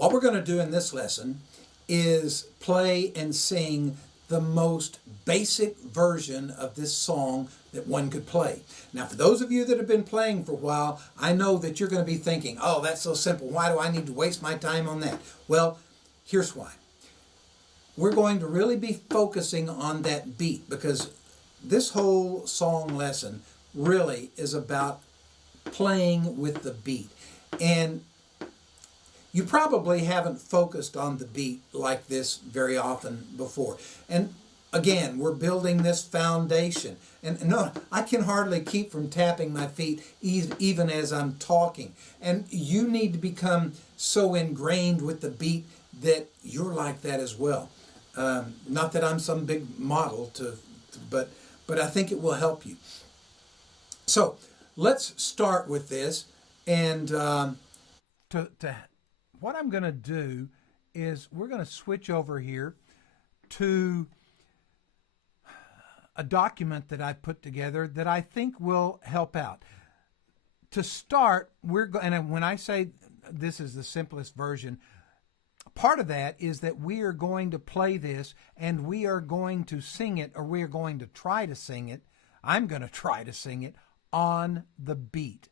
What we're going to do in this lesson is play and sing the most basic version of this song that one could play. Now, for those of you that have been playing for a while, I know that you're going to be thinking, oh, that's so simple. Why do I need to waste my time on that? Well, here's why. We're going to really be focusing on that beat, because this whole song lesson really is about playing with the beat. And you probably haven't focused on the beat like this very often before. And again, we're building this foundation. And no, I can hardly keep from tapping my feet even as I'm talking. And you need to become so ingrained with the beat that you're like that as well. Not that I'm some big model, but I think it will help you. So let's start with this. And what I'm going to do is we're going to switch over here to a document that I put together that I think will help out. To start, and when I say this is the simplest version, part of that is that we are going to play this and we are going to sing it, or we are going to try to sing it. I'm going to try to sing it on the beat.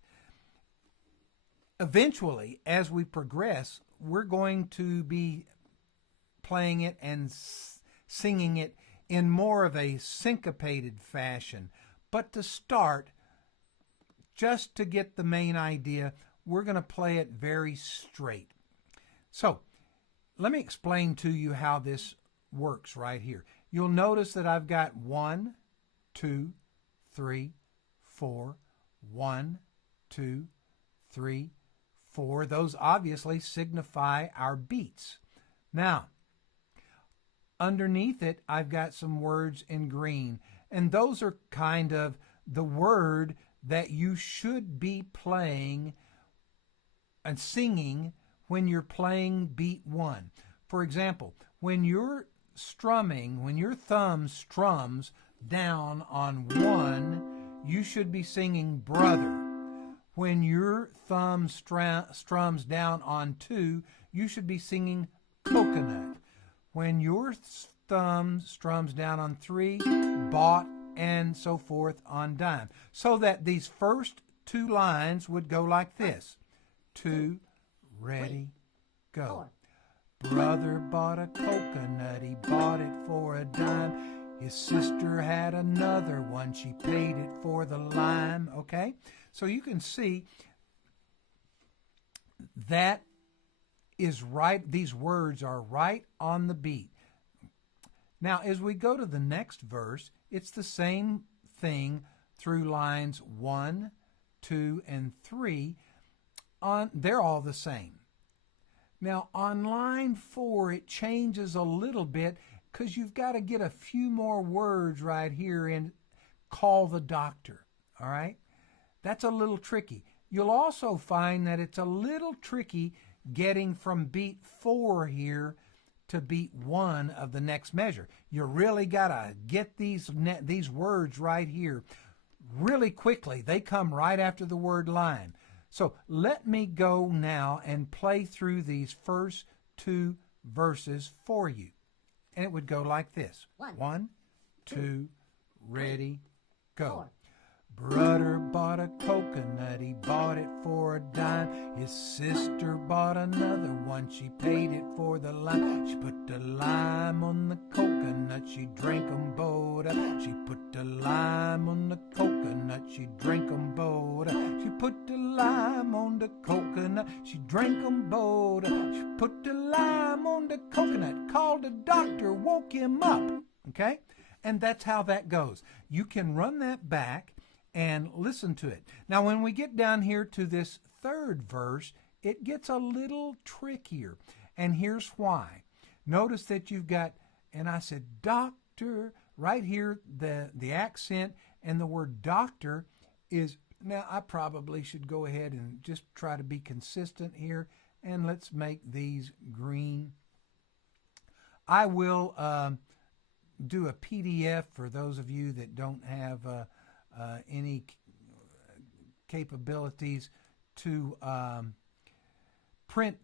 Eventually, as we progress, we're going to be playing it and singing it in more of a syncopated fashion. But to start, just to get the main idea, we're going to play it very straight. So, let me explain to you how this works right here. You'll notice that I've got 1, 2, 3, 4, 1, 2, 3, 4. Those obviously signify our beats. Now, underneath it, I've got some words in green, and those are kind of the word that you should be playing and singing when you're playing beat 1. For example, when you're strumming, when your thumb strums down on 1, you should be singing brother. When your thumb strums down on 2, you should be singing coconut. When your thumb strums down on 3, bought, and so forth on dime. So that these first 2 lines would go like this. 2, ready, go. Brother bought a coconut, he bought it for a dime. His sister had another one, she paid it for the lime. Okay? So you can see that is right. These words are right on the beat. Now, as we go to the next verse, it's the same thing through lines 1, 2, and 3. They're all the same. Now, on line 4, it changes a little bit because you've got to get a few more words right here and call the doctor. All right? That's a little tricky. You'll also find that it's a little tricky getting from beat 4 here to beat 1 of the next measure. You really got to get these words right here really quickly. They come right after the word line. So let me go now and play through these first 2 verses for you. And it would go like this. 1, 2, ready, go. Brother bought a coconut, he bought it for a dime. His sister bought another one, she paid it for the lime. She put the lime on the coconut, she drank 'em both. She put the lime on the coconut, she drank 'em both. She put the lime on the coconut, she drank 'em both. She put the lime on the coconut, called the doctor, woke him up. Okay? And that's how that goes. You can run that back and listen to it. Now, when we get down here to this 3rd verse, it gets a little trickier. And here's why. Notice that you've got, and I said doctor, right here, the accent and the word doctor is, now I probably should go ahead and just try to be consistent here, and let's make these green. I will do a PDF for those of you that don't have any capabilities to print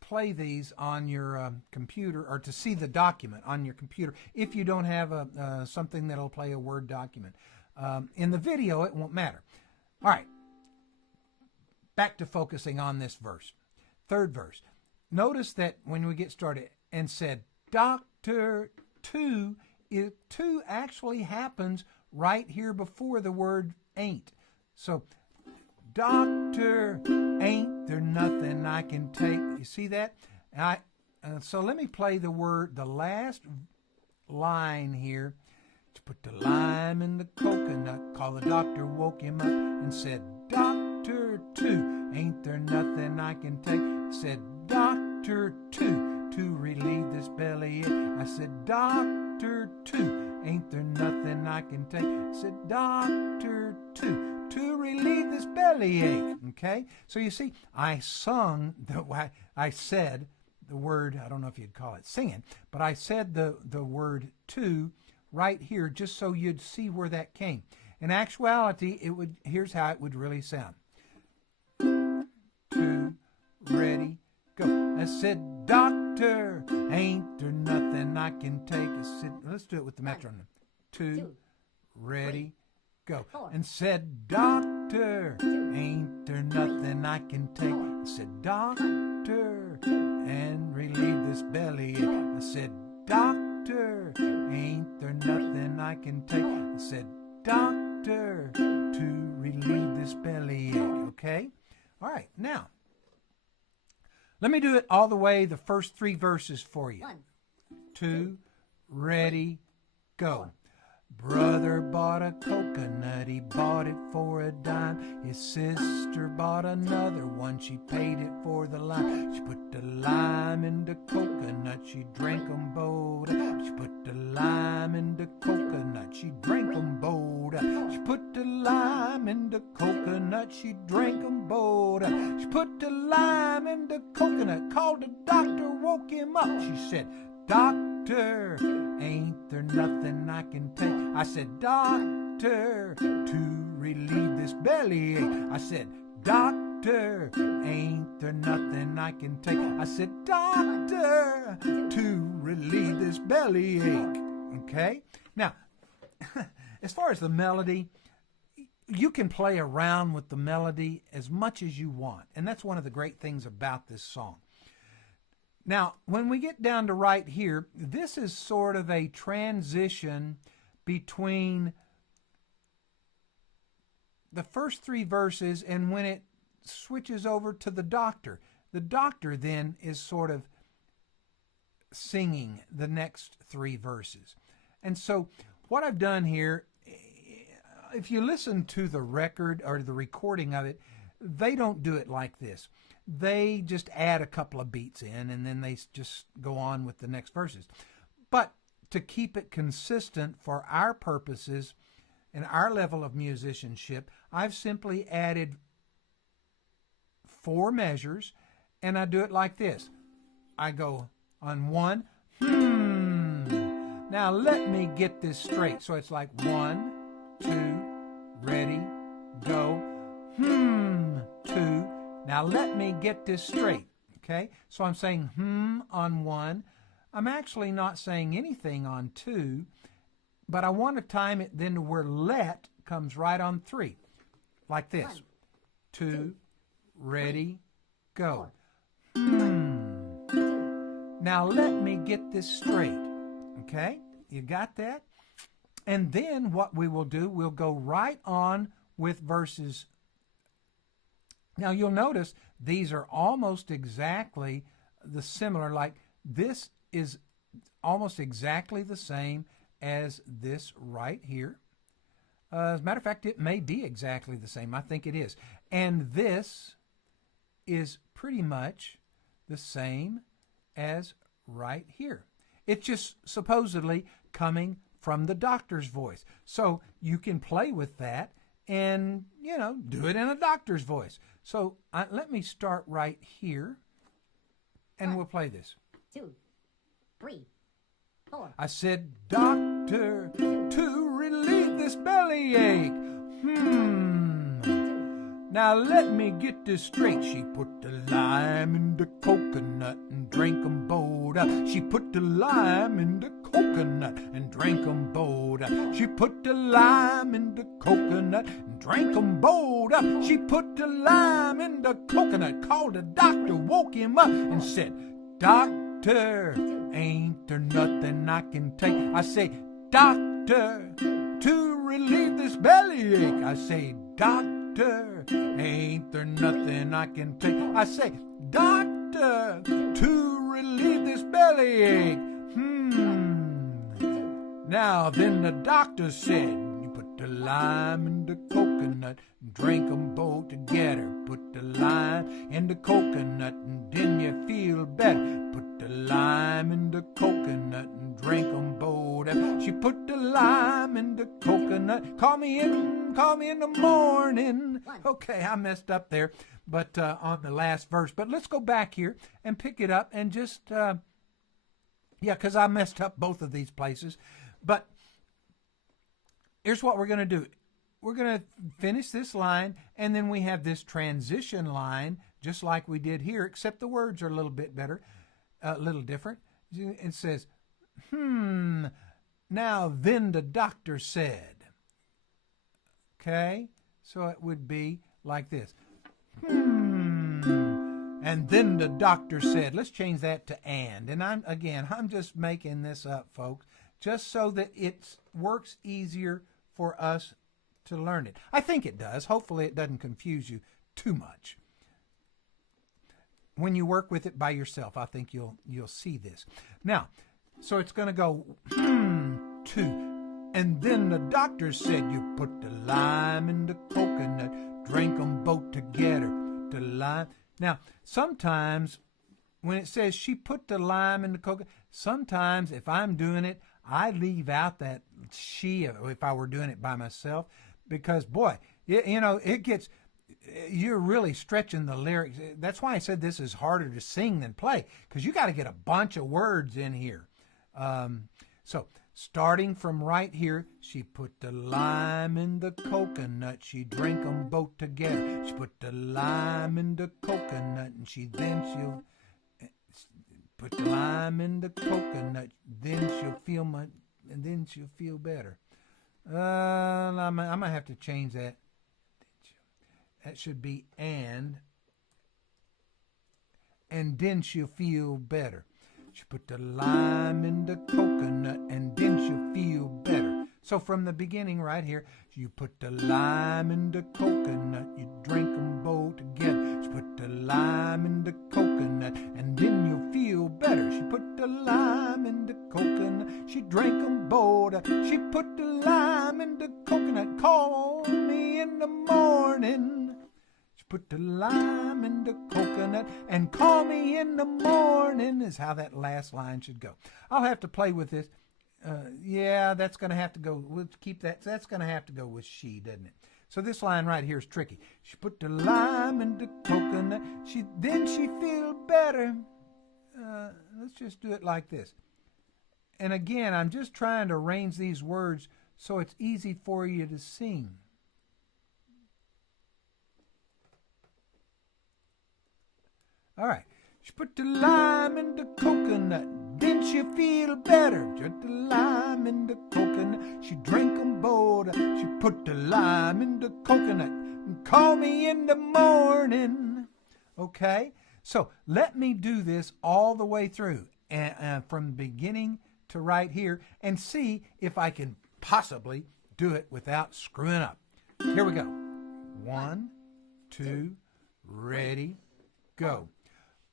play these on your computer, or to see the document on your computer if you don't have something that'll play a Word document. In the video, it won't matter. All right, back to focusing on this verse. Third verse. Notice that when we get started and said, Doctor, two actually happens right here before the word ain't. So, Doctor, ain't there nothing I can take? You see that? So let me play the last line here. Put the lime in the coconut. Call the doctor, woke him up and said, Doctor, two, ain't there nothing I can take? Said, Doctor, two, to relieve this bellyache. I said, Doctor, two, ain't there nothing I can take? I said, Doctor, two, to relieve this bellyache. Okay? So you see, I said the word, I don't know if you'd call it singing, but I said the word two right here just so you'd see where that came. In actuality, here's how it would really sound. Two, ready, go. I said, Doctor, ain't there nothing I can take? I said, let's do it with the metronome. Two, ready, go. And said, Doctor, ain't there nothing I can take? I said, Doctor, and relieve this bellyache. I said, Doctor, ain't there nothing I can take? I said, Doctor, to relieve this bellyache. Okay? All right, now, let me do it all the way, the first three verses for you. 1, 2, ready, go. Brother bought a coconut, he bought it for a dime. His sister bought another one, she paid it for the lime. She put the lime in the coconut, she drank 'em both. She put the lime in the coconut, she drank 'em both. She put the lime in the coconut, she drank 'em both. She put the lime in the coconut, called the doctor, woke him up. She said, Doctor, ain't there nothing I can take? I said, Doctor, to relieve this bellyache. I said, Doctor, ain't there nothing I can take? I said, Doctor, to relieve this bellyache. Okay? Now, as far as the melody, you can play around with the melody as much as you want. And that's one of the great things about this song. Now, when we get down to right here, this is sort of a transition between the first three verses and when it switches over to the doctor. The doctor then is sort of singing the next three verses. And so what I've done here, if you listen to the record or the recording of it, they don't do it like this. They just add a couple of beats in and then they just go on with the next verses. But to keep it consistent for our purposes and our level of musicianship, I've simply added 4 measures, and I do it like this. I go on 1, Now let me get this straight. So it's like 1, 2, ready, go, 2. Now let me get this straight, okay? So I'm saying on 1. I'm actually not saying anything on 2, but I want to time it then to where let comes right on 3, like this. 1, 2, ready, go. Now let me get this straight, okay? You got that? And then what we will do, we'll go right on with verses. Now you'll notice these are almost exactly the similar, like this is almost exactly the same as this right here. As a matter of fact, it may be exactly the same. I think it is. And this is pretty much the same as right here. It's just supposedly coming from the doctor's voice. So you can play with that and, do it in a doctor's voice. So let me start right here, and 1, we'll play this. 2, 3, 4. I said, Doctor, to relieve this bellyache. Now let me get this straight. She put the lime in the coconut and drank 'em both up. She put the lime in the coconut and drank 'em both up. She put the lime in the coconut and drank 'em both up. She put the lime in the coconut, called the doctor, woke him up and said, Doctor, ain't there nothing I can take? I say, Doctor, to relieve this bellyache. I say, Doctor, ain't there nothing I can take? I say, Doctor, to relieve this bellyache. Now then the doctor said, you put the lime in the coconut and drink 'em both together. Put the lime in the coconut and then you feel better. Put the lime in the coconut and drink 'em both up. She put the lime in the coconut. Call me in the morning. Okay, I messed up there, but on the last verse. But let's go back here and pick it up and just, because I messed up both of these places. But here's what we're going to do. We're going to finish this line, and then we have this transition line, just like we did here, except the words are a little bit better, a little different. It says, now then the doctor said. Okay? So it would be like this. And then the doctor said. Let's change that to and. And I'm just making this up, folks, just so that it works easier for us to learn it. I think it does. Hopefully it doesn't confuse you too much. When you work with it by yourself, I think you'll see this. Now, so it's going to go to. And then the doctor said, you put the lime in the coconut, drink 'em both together. The lime. Now, sometimes when it says she put the lime in the coconut, sometimes if I'm doing it, I leave out that she, if I were doing it by myself, because boy, it gets, you're really stretching the lyrics. That's why I said this is harder to sing than play, because you got to get a bunch of words in here. So starting from right here, she put the lime in the coconut, she drank 'em both together. She put the lime in the coconut, and she'll put the lime in the coconut, then she'll feel better. I might have to change that. That should be and then she'll feel better. She put the lime in the coconut, and then she'll feel better. So from the beginning right here, you put the lime in the coconut, you drink 'em both together. She put the lime in the coconut, and then you'll feel better. She put the lime in the coconut, she drank 'em both. She put the lime in the coconut, call me in the morning. Put the lime in the coconut and call me in the morning is how that last line should go. I'll have to play with this. That's going to have to go. We'll keep that. That's going to have to go with she, doesn't it? So this line right here is tricky. She put the lime in the coconut. Then she feel better. Let's just do it like this. And again, I'm just trying to arrange these words so it's easy for you to sing. All right. She put the lime in the coconut, then she feel better. She put the lime in the coconut, she drank 'em both. She put the lime in the coconut and call me in the morning. Okay? So let me do this all the way through, and from beginning to right here, and see if I can possibly do it without screwing up. Here we go. 1, 2, ready, go.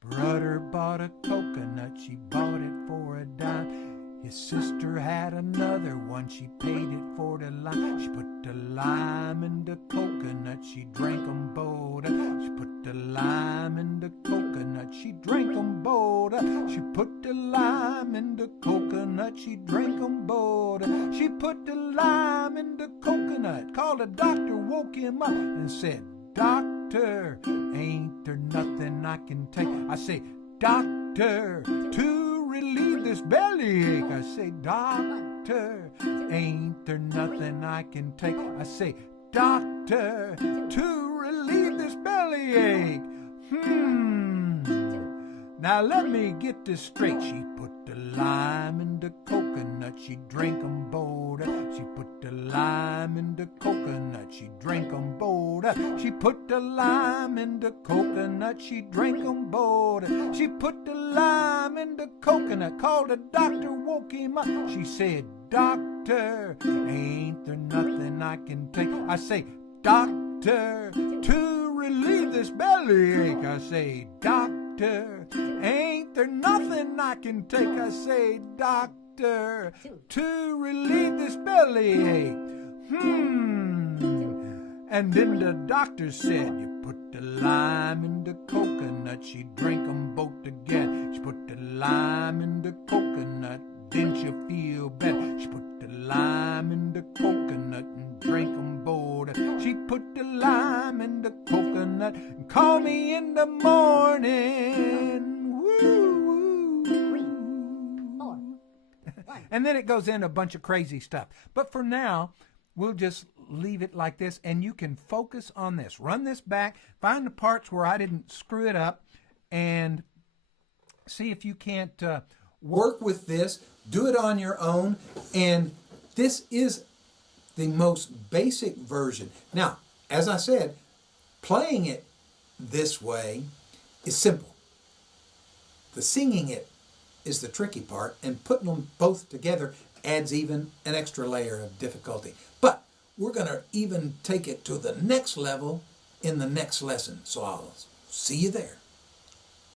Brother bought a coconut, she bought it for a dime. His sister had another one, she paid it for the lime. She put the lime in the coconut, she drank 'em both. She put the lime in the coconut, she drank 'em both. She put the lime in the coconut, she drank 'em both. She put the lime in the coconut, called the doctor, woke him up and said, Doctor, ain't there nothing I can take? I say, Doctor, to relieve this bellyache. I say, Doctor, ain't there nothing I can take? I say, Doctor, to relieve Now let me get this straight. She put the lime in the coconut, she drank 'em both. She put the lime in the coconut, she drank 'em both. She put the lime in the coconut, she drank 'em both. She put the lime in the coconut, called the doctor, woke him up. She said, "Doctor, ain't there nothing I can take?" I say, "Doctor, to relieve this bellyache." I say, "Doctor, ain't there nothing I can take?" I say, "Doctor, to relieve this bellyache." And then the doctor said, "You put the lime in the coconut." She drank 'em both again. She put the lime in the coconut. Didn't you feel better? She put the lime in the coconut and drank 'em both. She put the lime in the coconut and called me in the morning. Woo, 3, 4, 1. And then it goes into a bunch of crazy stuff. But for now, we'll just leave it like this, and you can focus on this. Run this back, find the parts where I didn't screw it up, and see if you can't work with this. Do it on your own, and this is the most basic version. Now, as I said, playing it this way is simple. The singing it is the tricky part, and putting them both together adds even an extra layer of difficulty. But we're going to even take it to the next level in the next lesson. So I'll see you there.